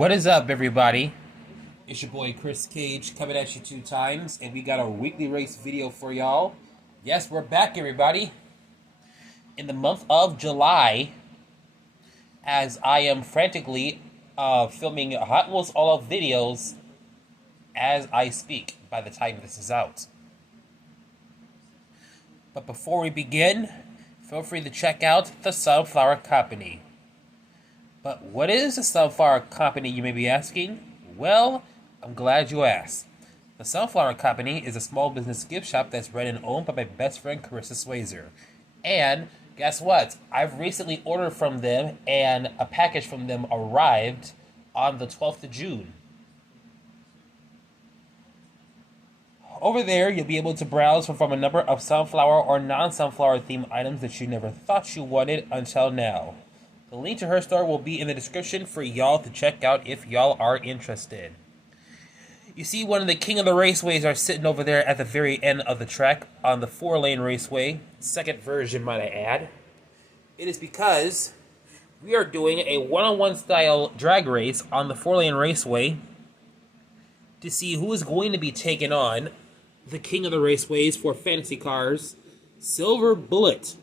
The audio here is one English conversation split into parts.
What is up, everybody? It's your boy Chris Cage coming at you 2 times, and we got a weekly race video for y'all. Yes, we're back, everybody, in the month of July, as I am frantically filming Hot Wheels All Out videos as I speak by the time this is out. But before we begin, feel free to check out the Sunflower Company. But what is the Sunflower Company, you may be asking? Well, I'm glad you asked. The Sunflower Company is a small business gift shop that's run and owned by my best friend Carissa Swayzer. And guess what? I've recently ordered from them, and a package from them arrived on the 12th of June. Over there, you'll be able to browse from a number of sunflower or non-sunflower themed items that you never thought you wanted until now. The link to her store will be in the description for y'all to check out if y'all are interested. You see, one of the king of the raceways are sitting over there at the very end of the track on the 4-lane raceway. Second version, might I add. It is because we are doing a one-on-one style drag race on the 4-lane raceway to see who is going to be taking on the king of the raceways for fantasy cars, Silver Bullet.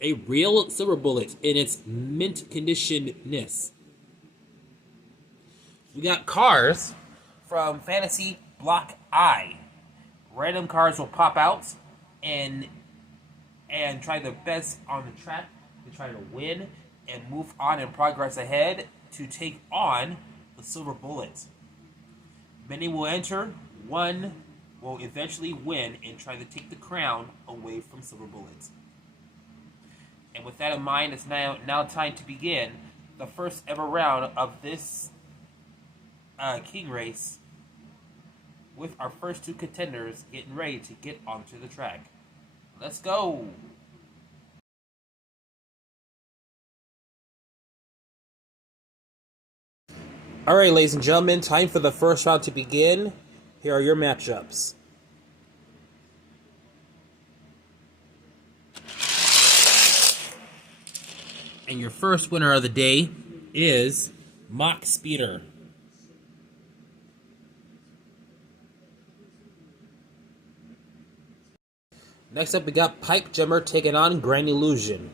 A real Silver Bullet in its mint condition-ness. We got cars from Fantasy Block I. Random cars will pop out and try their best on the track to try to win and move on and progress ahead to take on the Silver Bullet. Many will enter, one will eventually win and try to take the crown away from Silver Bullet. And with that in mind, it's now time to begin the first ever round of this King race with our first two contenders getting ready to get onto the track. Let's go! Alright, ladies and gentlemen, time for the first round to begin. Here are your matchups. And your first winner of the day is Mock Speeder. Next up, we got Pipe Gemmer taking on Grand Illusion.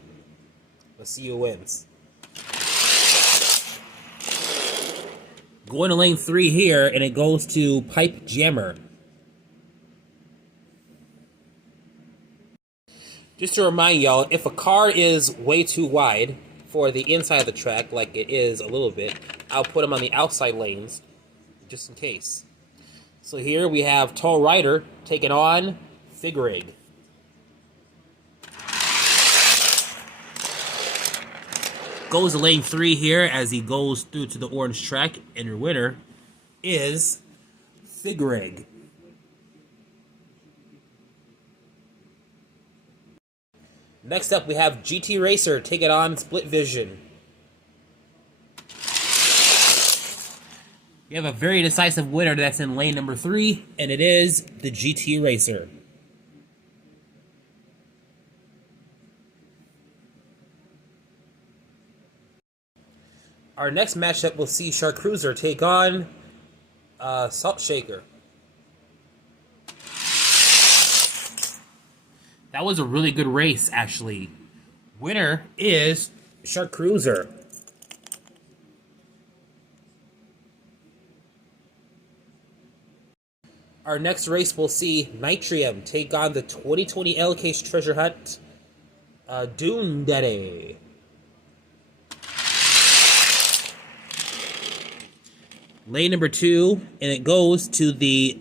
Let's see who wins. Going to lane 3 here, and it goes to Pipe Jammer. Just to remind y'all, if a car is way too wide for the inside of the track, like it is a little bit, I'll put them on the outside lanes, just in case. So here we have Tall Rider taking on Figurig. Goes to lane 3 here as he goes through to the orange track, and your winner is Figurig. Next up, we have GT Racer taking on Split Vision. We have a very decisive winner that's in lane number 3, and it is the GT Racer. Our next matchup will see Shark Cruiser take on Salt Shaker. That was a really good race, actually. Winner is Shark Cruiser. Our next race will see Nitrium take on the 2020 LK's Treasure Hunt, Doom Daddy. Lane number 2, and it goes to the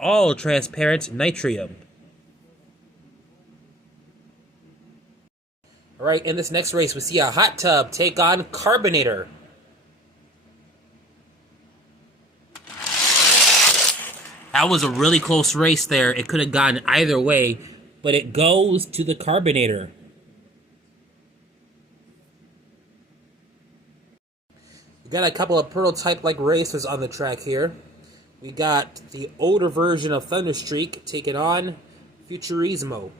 all-transparent Nitrium. Alright, in this next race, we see a Hot Tub take on Carbonator. That was a really close race there. It could have gone either way, but it goes to the Carbonator. We got a couple of prototype-like races on the track here. We got the older version of Thunderstreak taking on Futurismo.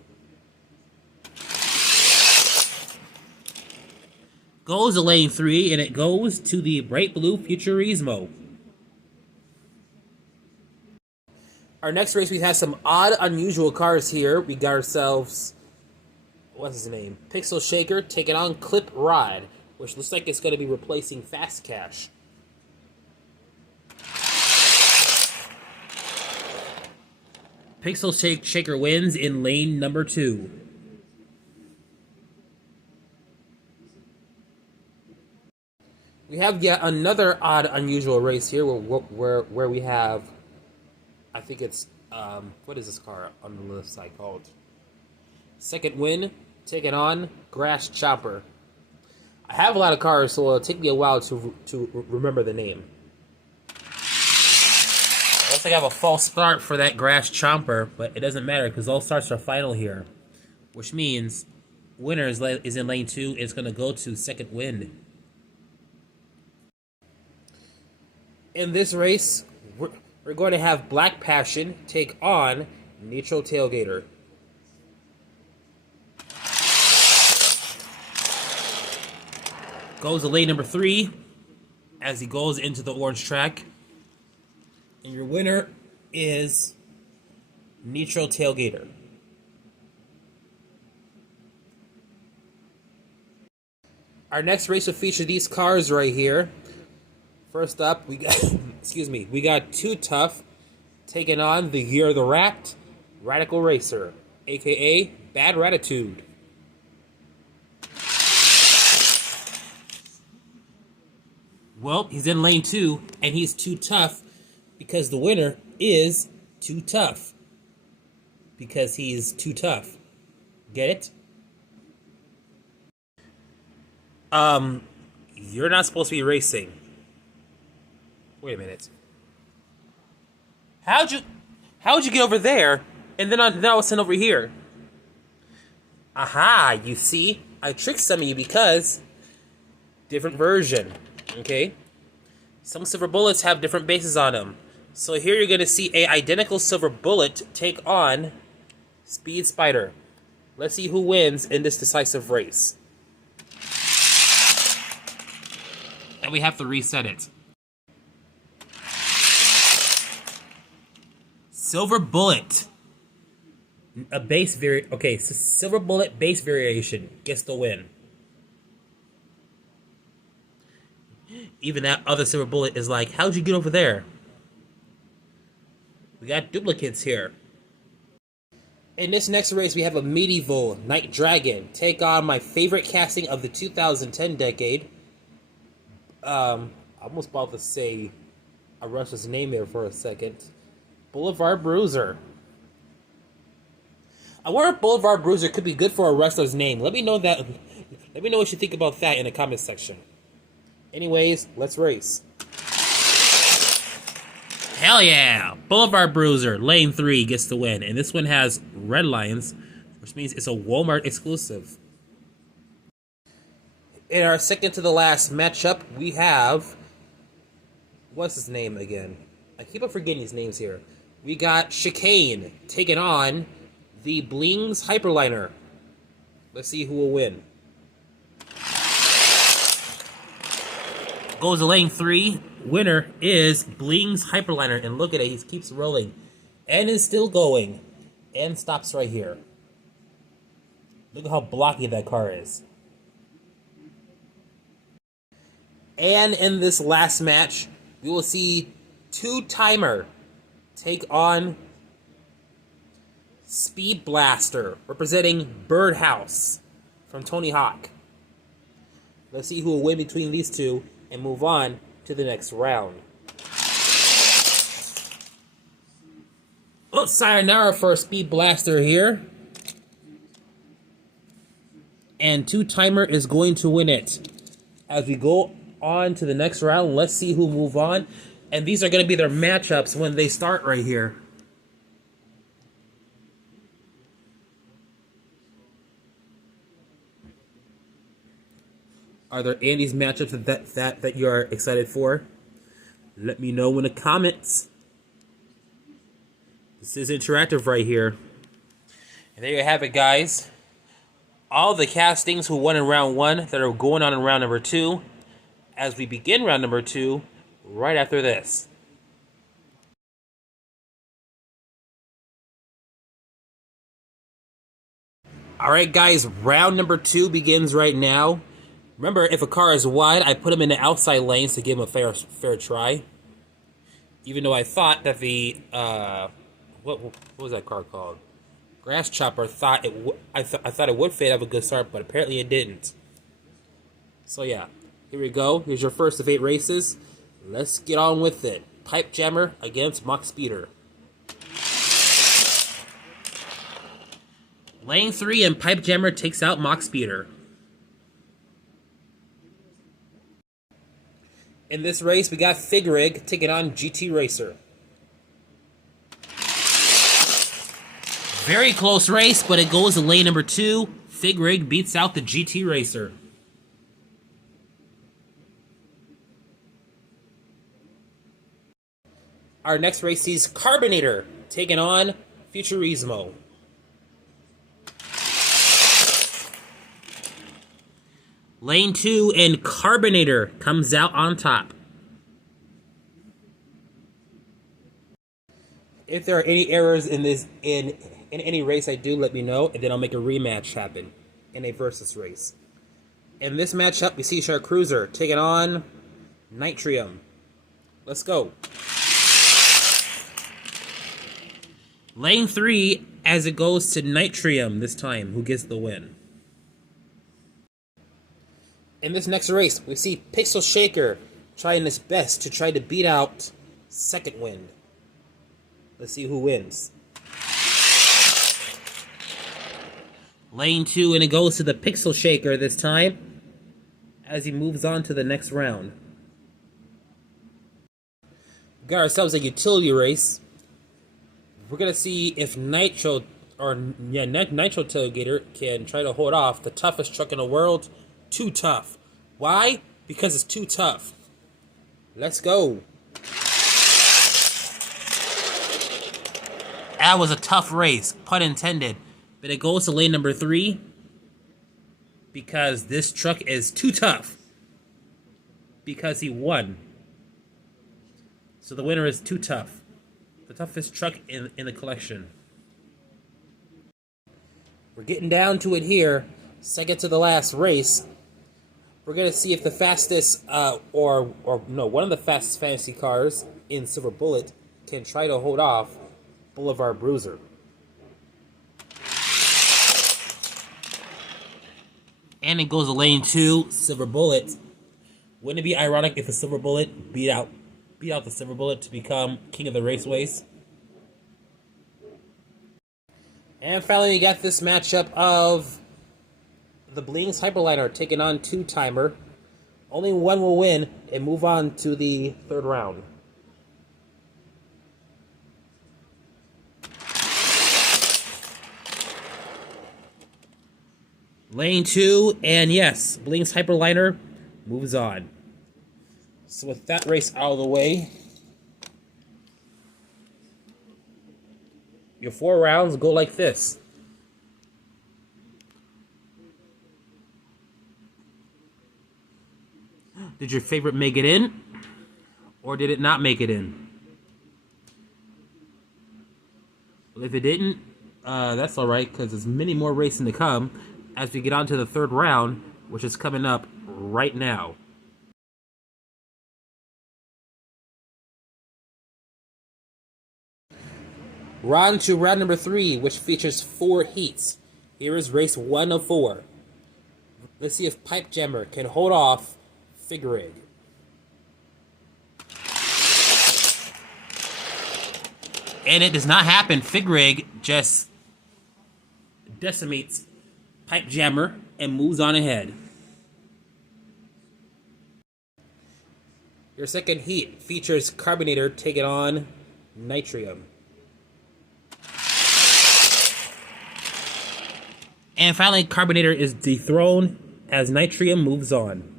Goes to lane 3, and it goes to the bright blue Futurismo. Our next race, we have some odd, unusual cars here. We got ourselves, what's his name? Pixel Shaker taking on Clip Rod, which looks like it's going to be replacing Fast Cash. Pixel Shaker wins in lane number 2. We have yet another odd, unusual race here where we have, I think it's, what is this car on the left side called? Second Win, taking on Grass Chopper. I have a lot of cars, so it'll take me a while to remember the name. Looks like I have a false start for that Grass Chomper, but it doesn't matter because all starts are final here, which means winner is in lane 2. It's going to go to Second Win. In this race, we're going to have Black Passion take on Nitro Tailgater. Goes to lane number 3 as he goes into the orange track. And your winner is Nitro Tailgater. Our next race will feature these cars right here. First up, we got we got Too Tough taking on the Year of the Rat, Radical Racer, aka Bad Ratitude. Well, he's in lane 2, and he's too tough because the winner is Too Tough. Because he's too tough. Get it? You're not supposed to be racing. Wait a minute. How'd you get over there, and then I was sent over here? Aha, you see? I tricked some of you because different version. Okay? Some silver bullets have different bases on them. So here you're going to see a identical silver bullet take on Speed Spider. Let's see who wins in this decisive race. And we have to reset it. Silver Bullet. A base okay, so Silver Bullet base variation gets the win. Even that other Silver Bullet is like, how'd you get over there? We got duplicates here. In this next race, we have a medieval Night Dragon take on my favorite casting of the 2010 decade. I almost about to say I rushed his name there for a second. Boulevard Bruiser. I wonder if Boulevard Bruiser could be good for a wrestler's name. Let me know that. Let me know what you think about that in the comment section. Anyways, let's race. Hell yeah! Boulevard Bruiser, lane 3 gets the win. And this one has red lines, which means it's a Walmart exclusive. In our second to the last matchup, we have... What's his name again? I keep on forgetting his names here. We got Chicane taking on the Blings Hyperliner. Let's see who will win. Goes to lane 3. Winner is Blings Hyperliner. And look at it, he keeps rolling. And is still going. And stops right here. Look at how blocky that car is. And in this last match, we will see Two Timer take on Speed Blaster, representing Birdhouse from Tony Hawk. Let's see who will win between these two and move on to the next round. Oh, sayonara for Speed Blaster here. And Two Timer is going to win it. As we go on to the next round, let's see who move on. And these are going to be their matchups when they start right here. Are there Andy's matchups that you are excited for? Let me know in the comments. This is interactive right here. And there you have it, guys. all the castings who won in round 1 that are going on in round number 2 as we begin round number 2 right after this. Alright guys, round number 2 begins right now. Remember, if a car is wide, I put them in the outside lanes to give them a fair try. Even though I thought that the, what was that car called? Grass Chopper thought I thought it would fit have a good start, but apparently it didn't. So yeah, here we go. Here's your first of 8 races. Let's get on with it. Pipe Jammer against Mach Speeder. Lane 3 and Pipe Jammer takes out Mach Speeder. In this race, we got Fig Rig taking on GT Racer. Very close race, but it goes to lane number 2. Fig Rig beats out the GT Racer. Our next race sees Carbonator taking on Futurismo. Lane 2 and Carbonator comes out on top. If there are any errors in this in any race I do, let me know, and then I'll make a rematch happen in a versus race. In this matchup, we see Shark Cruiser taking on Nitrium. Let's go. Lane 3 as it goes to Nitrium this time, who gets the win. In this next race, we see Pixel Shaker trying his best to try to beat out Second Wind. Let's see who wins. Lane 2, and it goes to the Pixel Shaker this time as he moves on to the next round. We got ourselves a utility race. We're going to see if Nitro Tailgater can try to hold off the toughest truck in the world. Too tough. Why? Because it's too tough. Let's go. That was a tough race, pun intended. But it goes to lane number 3 because this truck is too tough. Because he won. So the winner is Too Tough. The toughest truck in the collection. We're getting down to it here. Second to the last race. We're going to see if the fastest, one of the fastest fantasy cars in Silver Bullet can try to hold off Boulevard Bruiser. And it goes to lane 2, Silver Bullet. Wouldn't it be ironic if the Silver Bullet beat out the Silver Bullet to become king of the raceways? And finally, we got this matchup of the Blings Hyperliner taking on Two Timer. Only one will win and move on to the third round. Lane 2, and yes, Blings Hyperliner moves on. So with that race out of the way, your 4 rounds go like this. Did your favorite make it in? Or did it not make it in? Well, if it didn't, that's alright, because there's many more racing to come as we get on to the third round, which is coming up right now. We're on to round number 3, which features 4 heats. Here is race 1 of 4. Let's see if Pipe Jammer can hold off Fig Rig. And it does not happen. Fig Rig just decimates Pipe Jammer and moves on ahead. Your second heat features Carbonator taking on Nitrium. And finally, Carbonator is dethroned as Nitrium moves on.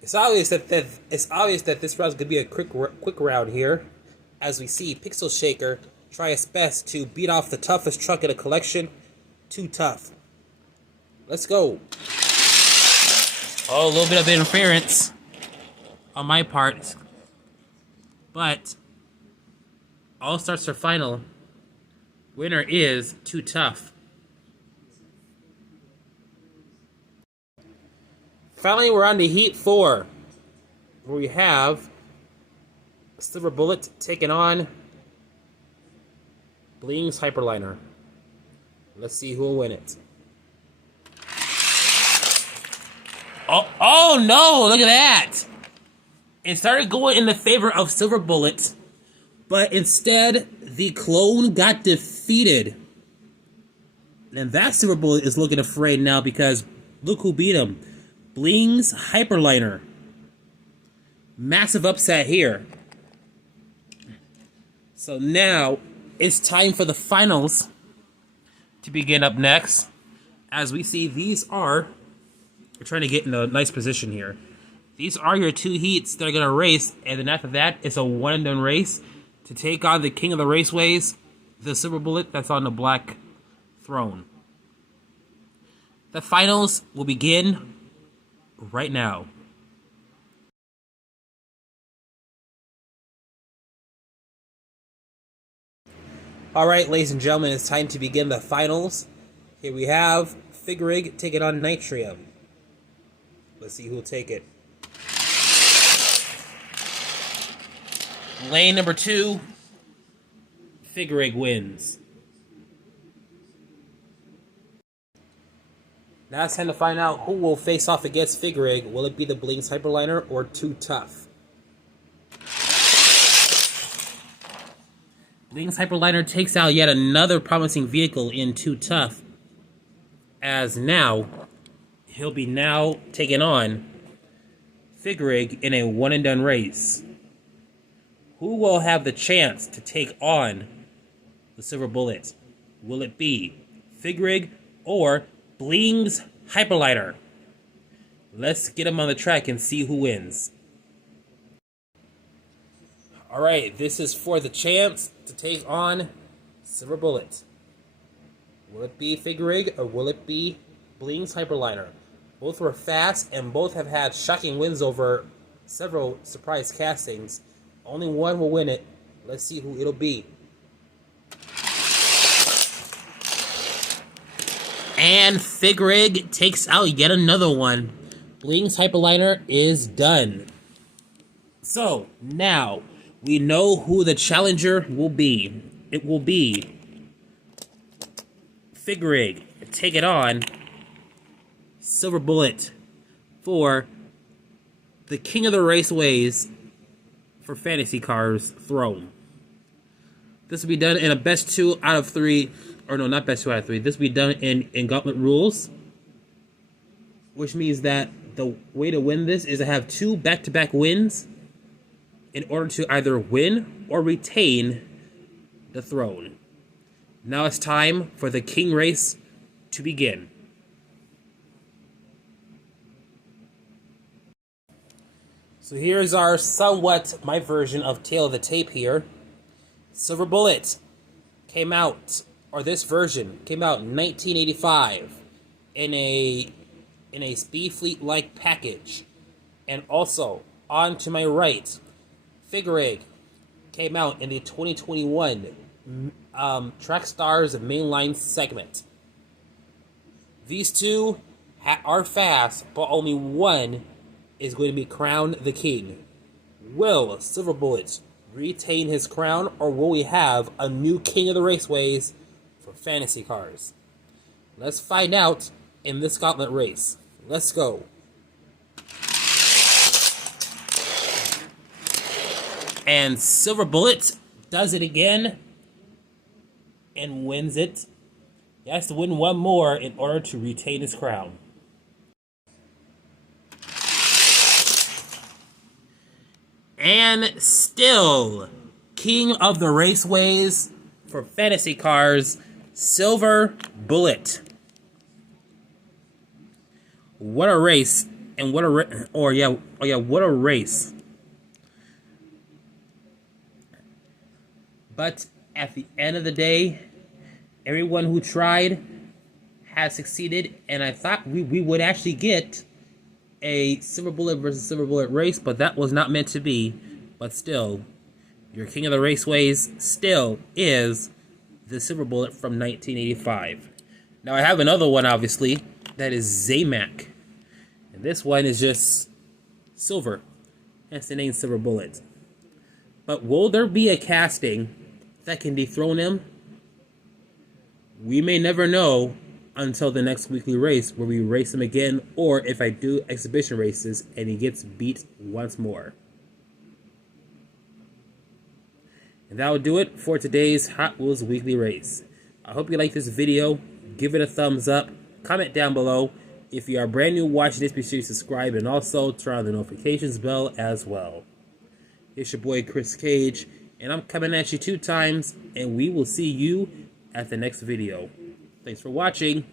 It's obvious that this round is going to be a quick round here, as we see Pixel Shaker try its best to beat off the toughest truck in the collection, Too Tough. Let's go. Oh, a little bit of interference on my part. But all starts are final. Winner is Too Tough. Finally, we're on to Heat 4, where we have Silver Bullet taking on Bling's Hyperliner. Let's see who will win it. Oh no, look at that! It started going in the favor of Silver Bullet, but instead, the clone got defeated. And that Silver Bullet is looking afraid now because look who beat him. Bling's Hyperliner. Massive upset here. So now, it's time for the finals to begin up next. As we see, these are... We're trying to get in a nice position here. These are your two heats that are going to race, and then after that, it's a one-and-done race to take on the king of the raceways, the Silver Bullet that's on the black throne. The finals will begin right now. Alright, ladies and gentlemen, it's time to begin the finals. Here we have Figurig taking on Nitrium. Let's see who will take it. Lane number 2, Figurig wins. Now it's time to find out who will face off against Figurig. Will it be the Bling's Hyperliner or Too Tough? Bling's Hyperliner takes out yet another promising vehicle in Too Tough, as now he'll be now taking on Figurig in a one-and-done race. Who will have the chance to take on the Silver Bullet? Will it be Figurig or Bling's Hyperliner? Let's get him on the track and see who wins. Alright, this is for the chance to take on Silver Bullet. Will it be Figurig or will it be Bling's Hyperliner? Both were fast and both have had shocking wins over several surprise castings. Only one will win it. Let's see who it'll be. And Figurig takes out yet another one. Bling's Hyperliner is done. So, now, we know who the challenger will be. It will be Figurig take it on Silver Bullet for the King of the Raceways for Fantasy Cars throne. This will be done in a best 2 out of 3, or no, not best 2 out of 3. This will be done in Gauntlet rules, which means that the way to win this is to have 2 back-to-back wins in order to either win or retain the throne. Now it's time for the King race to begin. So here's our somewhat my version of Tale of the Tape here. Silver Bullet came out, or this version came out in 1985 in a Speed Fleet-like package. And also, on to my right, Figurig came out in the 2021 Trackstars mainline segment. These two are fast, but only one is going to be crowned the king. Will Silver Bullet retain his crown, or will we have a new king of the raceways for fantasy cars? Let's find out in this gauntlet race. Let's go. And Silver Bullet does it again and wins it. He has to win one more in order to retain his crown. And still, King of the Raceways for fantasy cars, Silver Bullet. What a race, and what a what a race. But At the end of the day, everyone who tried has succeeded, and I thought we would actually get a silver bullet versus silver bullet race, but that was not meant to be. But still, your king of the raceways still is the silver bullet from 1985. Now I have another one, obviously, that is Zaymac. And this one is just silver. Hence the name Silver Bullet. But will there be a casting that can dethrone him? We may never know until the next weekly race where we race him again, or if I do exhibition races and he gets beat once more. And that will do it for today's Hot Wheels Weekly Race. I hope you like this video. Give it a thumbs up. Comment down below. If you are brand new watching this, be sure to subscribe and also turn on the notifications bell as well. It's your boy Chris Cage, and I'm coming at you 2 times, and we will see you at the next video. Thanks for watching.